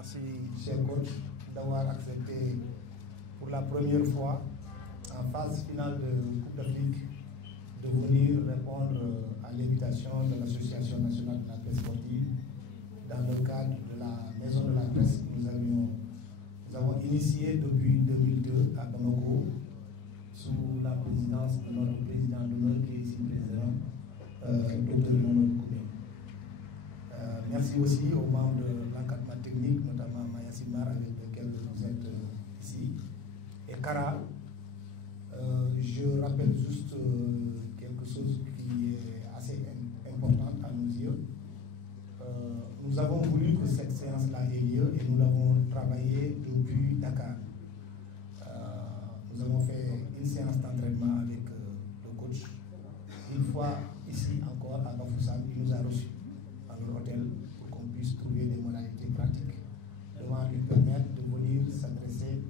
Merci, cher coach, d'avoir accepté pour la première fois en phase finale de Coupe d'Afrique de venir répondre à l'invitation de l'Association nationale de la presse sportive dans le cadre de la Maison de la presse que nous avons initiée depuis 2002 à Bamako sous la présidence de notre président d'honneur qui est ici présent, Dr Mamadou Koumé. Merci aussi aux membres de l'encadrement technique, notamment Maya Simar avec lequel vous êtes ici, et Kara. Je rappelle juste quelque chose qui est assez important à nos yeux. Nous avons voulu que cette séance-là ait lieu et nous l'avons travaillé depuis Dakar. Nous avons fait une séance d'entraînement avec le coach. Une fois ici encore à Bafoussam, il nous a reçus à leur hôtel pour qu'on puisse trouver des modalités pratiques devant lui permettre de venir s'adresser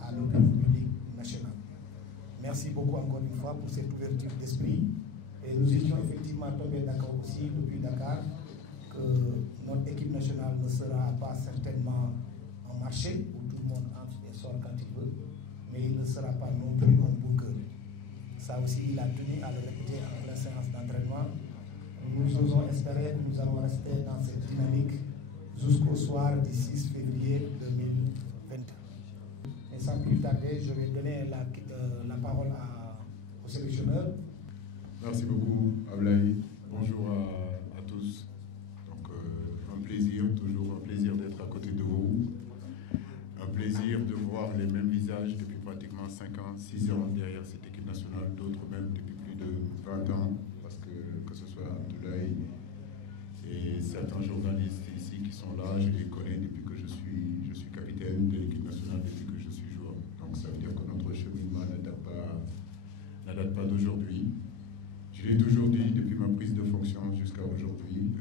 à l'opinion publique nationale. Merci beaucoup encore une fois pour cette ouverture d'esprit. Et nous étions effectivement tombés d'accord aussi depuis Dakar que notre équipe nationale ne sera pas certainement en marché où tout le monde entre et sort quand il veut, mais il ne sera pas non plus en bunker. Ça aussi, il a tenu à le répéter en pleine séance d'entraînement. Nous osons espérer que nous allons rester dans cette dynamique jusqu'au soir du 6 février 2020. Et sans plus tarder, je vais donner la parole au sélectionneur. Merci beaucoup, Ablaï. Bonjour à tous. Donc, un plaisir, toujours un plaisir d'être à côté de vous. Un plaisir de voir les mêmes visages depuis pratiquement 5 ans, 6 ans derrière cette équipe nationale, d'autres même depuis plus de 20 ans, parce que ce soit Abdoulaye et certains journalistes ici qui sont là, je les connais depuis que je suis capitaine de l'équipe nationale, depuis que je suis joueur. Donc ça veut dire que notre cheminement ne date pas d'aujourd'hui. Je l'ai toujours dit depuis ma prise de fonction jusqu'à aujourd'hui,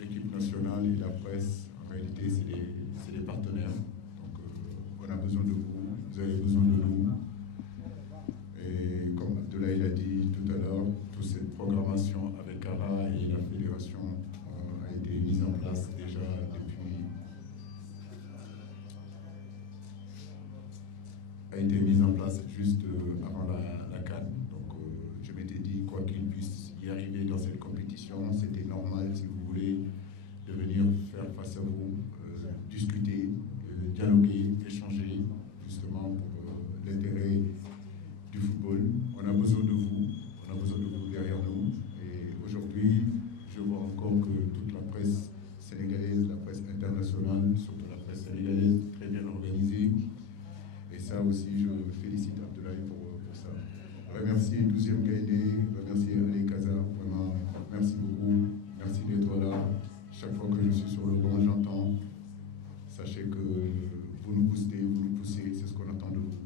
l'équipe nationale et la presse, en réalité, c'est des partenaires. Donc on a besoin de vous, vous avez besoin de nous. Et comme Abdoulaye l'a dit tout à l'heure, toute cette programmation avec Kara et la fédération a été mise en place déjà juste avant la CAN. Donc je m'étais dit, quoi qu'il puisse y arriver dans cette compétition, c'était normal, si vous voulez, de venir faire face à vous, discuter, dialoguer, échanger, justement pour l'intérêt du football. On a besoin de vous derrière nous. Et aujourd'hui, je vois encore que toute la presse sénégalaise, la presse internationale, surtout la presse sénégalaise, très bien organisée. Et ça aussi, je félicite Abdoulaye pour ça. Remercier 12e Gaïdé, remercier Ali Kaza, vraiment, merci beaucoup, merci d'être là. Chaque fois que je suis sur le banc, j'entends. Sachez que vous nous boostez, vous nous poussez, c'est ce qu'on attend de vous.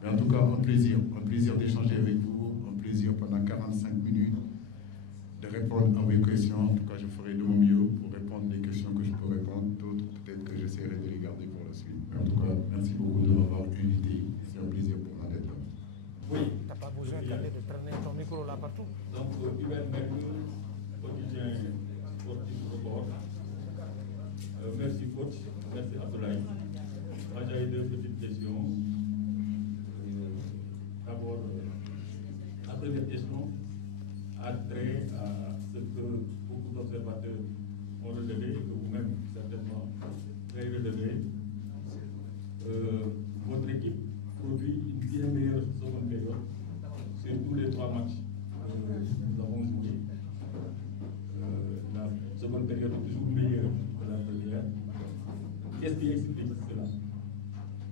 Mais en tout cas, un plaisir d'échanger avec vous, un plaisir pendant 45 minutes de répondre à vos questions. En tout cas, je ferai de mon mieux pour répondre les questions que je peux répondre. D'autres, peut-être que j'essaierai de les garder pour la suite. Mais en tout cas, merci beaucoup de m'avoir invité. C'est un plaisir pour moi d'être là. Oui. Tu n'as pas besoin de traîner ton micro là partout. Donc, Hubert Mercure, quotidien sportif record. Merci coach, merci Abdoulaye. Moi j'ai deux petites questions. D'abord, la première question a trait à ce que beaucoup d'observateurs ont relevé, et que vous-même certainement avez relevé. Votre équipe produit une bien meilleure seconde période sur tous les 3 matchs que nous avons joués. La seconde période est toujours meilleure que la première. Qu'est-ce qui explique cela?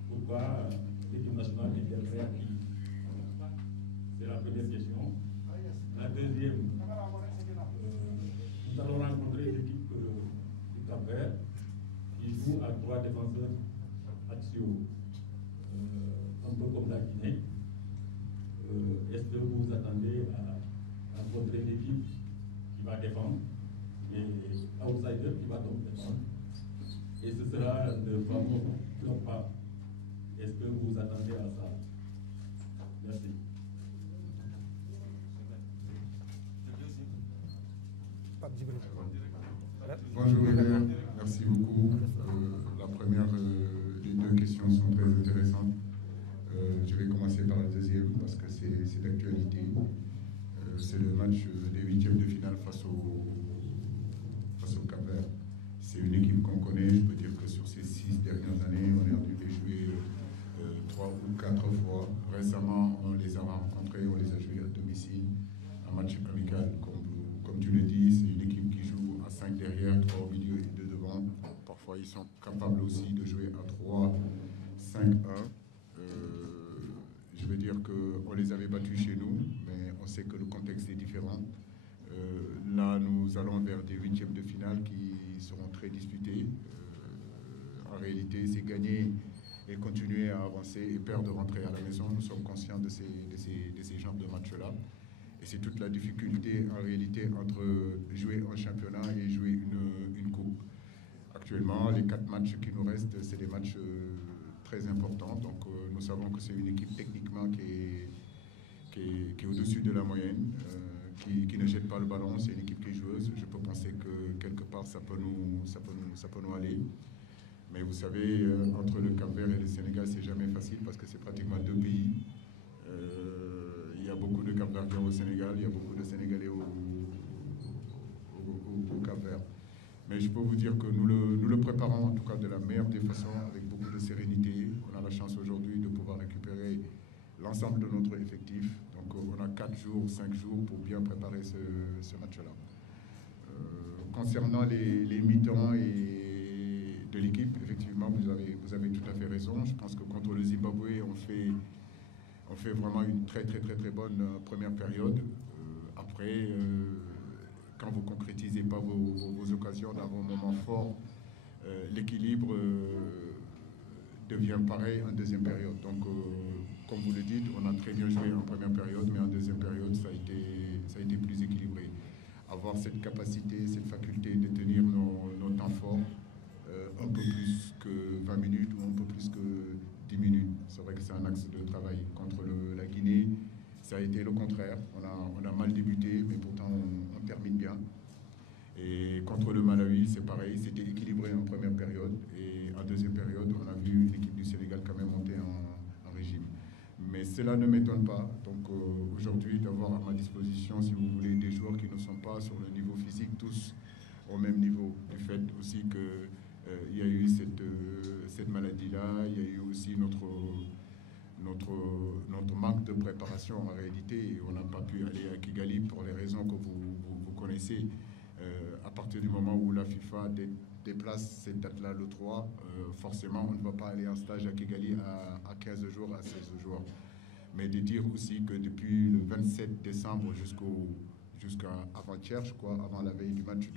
Pourquoi l'équipe nationale est réactive? C'est la première question. La deuxième, nous allons rencontrer l'équipe du Cap-Vert qui joue à 3 défenseurs axiaux, un peu comme la Guinée. Est-ce que vous vous attendez à votre équipe qui va défendre et outsider qui va donc défendre? Et ce sera le fameux club pas. Est-ce que vous vous attendez à ça? Merci. Bonjour Hubert, merci beaucoup. La première des deux questions sont très intéressantes. Je vais commencer par la deuxième parce que c'est d'actualité. C'est le match des huitièmes de finale face au Cap-Vert. C'est une équipe qu'on connaît. Je peux dire que sur ces 6 dernières années, on est en train de jouer 3 ou 4 fois. Récemment, on les a rencontrés, on les a joués à domicile. Un match amical, comme tu le dis, c'est une équipe qui joue à 5 derrière, 3 au milieu et 2 devant. Parfois, ils sont capables aussi de jouer à 3, 5, 1. Je veux dire qu'on les avait battus chez nous, mais on sait que le contexte est différent. Là, nous allons vers des huitièmes de finale qui seront très disputés. En réalité, c'est gagner et continuer à avancer et perdre de rentrer à la maison. Nous sommes conscients de ces genres de matchs-là. Et c'est toute la difficulté, en réalité, entre jouer un championnat et jouer une coupe. Actuellement, les 4 matchs qui nous restent, c'est des matchs très importants. Donc, nous savons que c'est une équipe techniquement qui est au-dessus de la moyenne. Qui ne jette pas le ballon, c'est une équipe qui est joueuse. Je peux penser que quelque part ça peut nous aller. Mais vous savez, entre le Cap-Vert et le Sénégal, c'est jamais facile parce que c'est pratiquement 2 pays. Il y a beaucoup de Cap-Verdiens au Sénégal, il y a beaucoup de Sénégalais au Cap-Vert. Mais je peux vous dire que nous le préparons en tout cas de la meilleure des façons, avec beaucoup de sérénité. On a la chance aujourd'hui de pouvoir récupérer l'ensemble de notre effectif. Donc on a 4 jours, 5 jours pour bien préparer ce match-là. Concernant les mi-temps et de l'équipe, effectivement, vous avez tout à fait raison. Je pense que contre le Zimbabwe, on fait vraiment une très bonne première période. Après, quand vous ne concrétisez pas vos occasions dans vos moments forts, l'équilibre devient pareil en deuxième période. Donc, comme vous le dites, on a très bien joué en première période, mais en deuxième période, ça a été plus équilibré. Avoir cette capacité, cette faculté de tenir nos temps forts un peu plus que 20 minutes ou un peu plus que 10 minutes. C'est vrai que c'est un axe de travail. Contre la Guinée, ça a été le contraire. On a mal débuté, mais pourtant on termine bien. Et contre le Malawi, c'est pareil, c'était équilibré en première période. Et en deuxième période, on a vu l'équipe du Sénégal quand même monter en régime. Mais cela ne m'étonne pas. Donc aujourd'hui, d'avoir à ma disposition, si vous voulez, des joueurs qui ne sont pas sur le niveau physique, tous au même niveau. Du fait aussi qu'il y a eu cette maladie-là, il y a eu aussi notre manque de préparation en réalité. On n'a pas pu aller à Kigali pour les raisons que vous connaissez. À partir du moment où la FIFA déplace cette date-là, le 3, forcément, on ne va pas aller en stage à Kigali à 15 jours, à 16 jours. Mais de dire aussi que depuis le 27 décembre jusqu'à avant-hier, je crois, avant la veille du match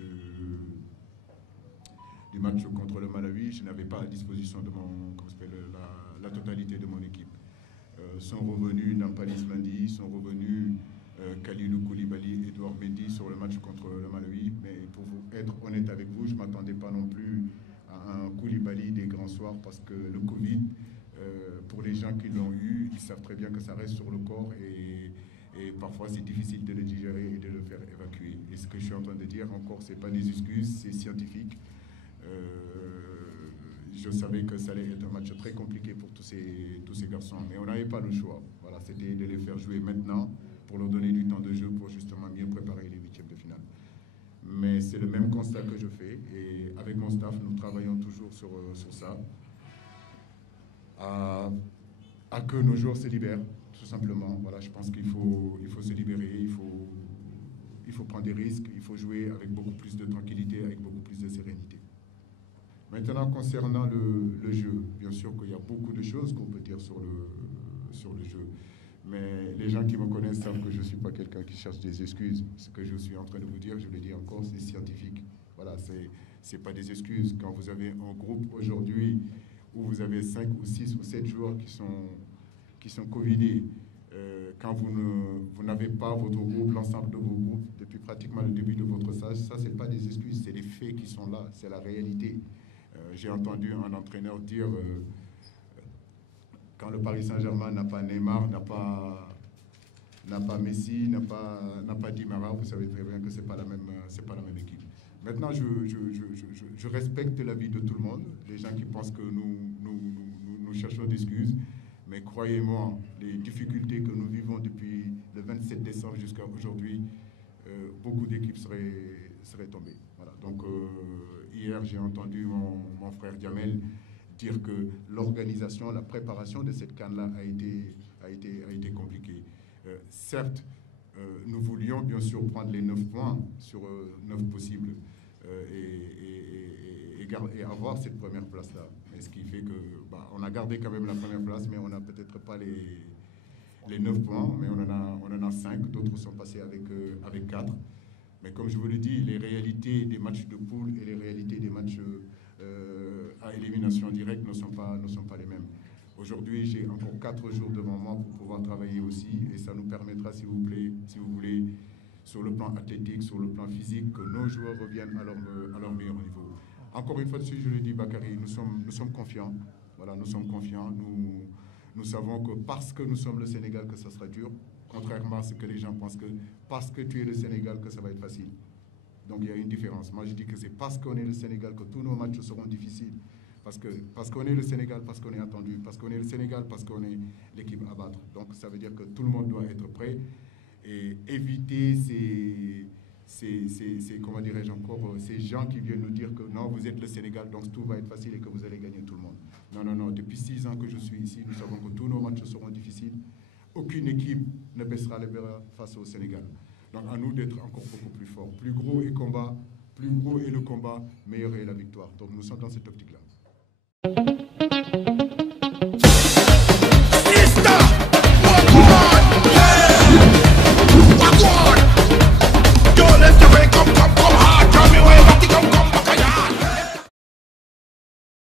contre le Malawi, je n'avais pas à disposition de la totalité de mon équipe. Sont revenus Nampalis Mendy, sont revenus Kalilou Koulibaly, Edouard Mendy sur le match contre le Malawi. Mais pour être honnête avec vous, je ne m'attendais pas non plus à un Koulibaly des grands soirs parce que le Covid, pour les gens qui l'ont eu, ils savent très bien que ça reste sur le corps et parfois c'est difficile de le digérer et de le faire évacuer. Et ce que je suis en train de dire encore, ce n'est pas des excuses, c'est scientifique. Je savais que ça allait être un match très compliqué pour tous ces garçons, mais on n'avait pas le choix. Voilà, c'était de les faire jouer maintenant pour leur donner du temps de jeu pour justement mieux préparer les huitièmes de finale. Mais c'est le même constat que je fais et avec mon staff, nous travaillons toujours sur ça. À que nos joueurs se libèrent, tout simplement. Voilà, je pense qu'il faut se libérer, il faut prendre des risques, il faut jouer avec beaucoup plus de tranquillité, avec beaucoup plus de sérénité. Maintenant, concernant le jeu, bien sûr qu'il y a beaucoup de choses qu'on peut dire sur le jeu. Mais les gens qui me connaissent savent que je ne suis pas quelqu'un qui cherche des excuses. Ce que je suis en train de vous dire, je le dis encore, c'est scientifique. Voilà, c'est pas des excuses. Quand vous avez un groupe aujourd'hui où vous avez 5 ou 6 ou 7 joueurs qui sont covidés, quand vous n'avez pas votre groupe, l'ensemble de vos groupes, depuis pratiquement le début de votre stage, ça, ce n'est pas des excuses, c'est les faits qui sont là, c'est la réalité. J'ai entendu un entraîneur dire quand le Paris Saint-Germain n'a pas Neymar, n'a pas Messi, n'a pas Di Maria, vous savez très bien que c'est pas la même équipe. Maintenant, je respecte l'avis de tout le monde, les gens qui pensent que nous cherchons d'excuses, mais croyez-moi, les difficultés que nous vivons depuis le 27 décembre jusqu'à aujourd'hui, beaucoup d'équipes seraient tombées. Voilà. Donc, hier, j'ai entendu mon frère Djamel dire que l'organisation, la préparation de cette CAN-là a été compliquée. Certes, nous voulions bien sûr prendre les 9 points sur 9 possibles et avoir cette première place-là. Mais ce qui fait que on a gardé quand même la première place, mais on n'a peut-être pas les 9 points, mais on en a 5. D'autres sont passés avec 4. Mais comme je vous l'ai dit, les réalités des matchs de poule et les réalités des matchs à élimination directe ne sont pas les mêmes. Aujourd'hui, j'ai encore 4 jours devant moi pour pouvoir travailler aussi, et ça nous permettra, si vous voulez, sur le plan athlétique, sur le plan physique, que nos joueurs reviennent à leur meilleur niveau. Encore une fois dessus, je le dis, Bakary, nous sommes confiants. Voilà, nous sommes confiants. Nous savons que parce que nous sommes le Sénégal, que ça sera dur, contrairement à ce que les gens pensent, que parce que tu es le Sénégal, que ça va être facile. Donc il y a une différence. Moi, je dis que c'est parce qu'on est le Sénégal que tous nos matchs seront difficiles. Parce qu'on est le Sénégal, parce qu'on est attendu, parce qu'on est le Sénégal, parce qu'on est l'équipe à battre. Donc ça veut dire que tout le monde doit être prêt et éviter comment dirais-je encore, ces gens qui viennent nous dire que non, vous êtes le Sénégal, donc tout va être facile et que vous allez gagner tout le monde. Non, non, non. Depuis 6 ans que je suis ici, nous savons que tous nos matchs seront difficiles. Aucune équipe ne baissera les bras face au Sénégal. Donc à nous d'être encore beaucoup plus forts. Plus gros est le combat, meilleure est la victoire. Donc nous sommes dans cette optique-là.